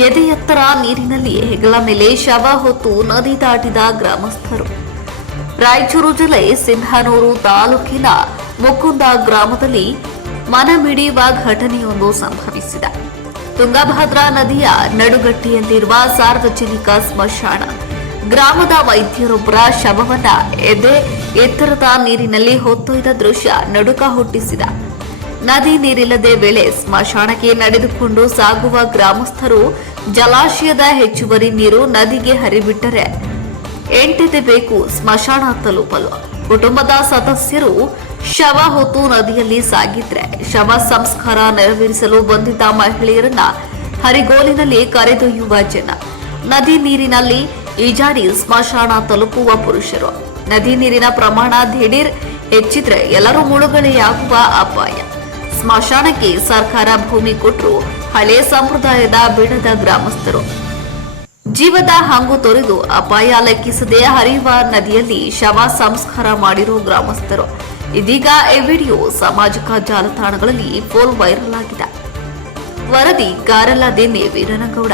ಎದೆ ಎತ್ತರ ನೀರಿನಲ್ಲಿ ಹೆಗಲ ಮೇಲೆ ಶವ ಹೊತ್ತು ನದಿ ದಾಟಿದ ಗ್ರಾಮಸ್ಥರು. ರಾಯಚೂರು ಜಿಲ್ಲೆ ಸಿಂಧನೂರು ತಾಲೂಕಿನ ಮುಕುಂದ ಗ್ರಾಮದಲ್ಲಿ ಮನಮಿಡಿಯುವ ಘಟನೆಯೊಂದು ಸಂಭವಿಸಿದೆ. ತುಂಗಭದ್ರಾ ನದಿಯ ನಡುಗಟ್ಟಿಯಲ್ಲಿರುವ ಸಾರ್ವಜನಿಕ ಸ್ಮಶಾನ ಗ್ರಾಮದ ವೈದ್ಯರೊಬ್ಬರ ಶವವನ್ನ ಎದೆ ಎತ್ತರದ ನೀರಿನಲ್ಲಿ ಹೊತ್ತೊಯ್ದ ದೃಶ್ಯ ನಡುಕ ಹುಟ್ಟಿಸಿದ. ನದಿ ನೀರಿಲ್ಲದೆ ವೇಳೆ ಸ್ಮಶಾನಕ್ಕೆ ನಡೆದುಕೊಂಡು ಸಾಗುವ ಗ್ರಾಮಸ್ಥರು ಜಲಾಶಯದ ಹೆಚ್ಚುವರಿ ನೀರು ನದಿಗೆ ಹರಿಬಿಟ್ಟರೆ ಎಂಟೆದಬೇಕು ಸ್ಮಶಾನ ತಲುಪಲು. ಕುಟುಂಬದ ಸದಸ್ಯರು ಶವ ಹೊತ್ತು ನದಿಯಲ್ಲಿ ಸಾಗಿದ್ರೆ ಶವ ಸಂಸ್ಕಾರ ನೆರವೇರಿಸಲು ಬಂದಿದ್ದ ಮಹಿಳೆಯರನ್ನ ಹರಿಗೋಲಿನಲ್ಲಿ ಕರೆದೊಯ್ಯುವ ಜನ, ನದಿ ನೀರಿನಲ್ಲಿ ಈಜಾಡಿ ಸ್ಮಶಾನ ತಲುಪುವ ಪುರುಷರು. ನದಿ ನೀರಿನ ಪ್ರಮಾಣ ದಿಢೀರ್ ಹೆಚ್ಚಿದ್ರೆ ಎಲ್ಲರೂ ಮುಳುಗಡೆಯಾಗುವ ಅಪಾಯ. ಸ್ಮಶಾನಕ್ಕೆ ಸರ್ಕಾರ ಭೂಮಿ ಕೊಟ್ಟರು ಹಳೆ ಸಂಪ್ರದಾಯದ ಬಿಡದ ಗ್ರಾಮಸ್ಥರು. ಜೀವದ ಹಂಗು ತೊರೆದು ಅಪಾಯ ಲೆಕ್ಕಿಸದೆ ಹರಿಯುವ ನದಿಯಲ್ಲಿ ಶವ ಸಂಸ್ಕಾರ ಮಾಡಿರೋ ಗ್ರಾಮಸ್ಥರು. ಇದೀಗ ಈ ವಿಡಿಯೋ ಸಾಮಾಜಿಕ ಜಾಲತಾಣಗಳಲ್ಲಿ ಫುಲ್ ವೈರಲ್ ಆಗಿದೆ. ವರದಿ ಗಾರಲದೇನೆ ವೀರನಗೌಡ.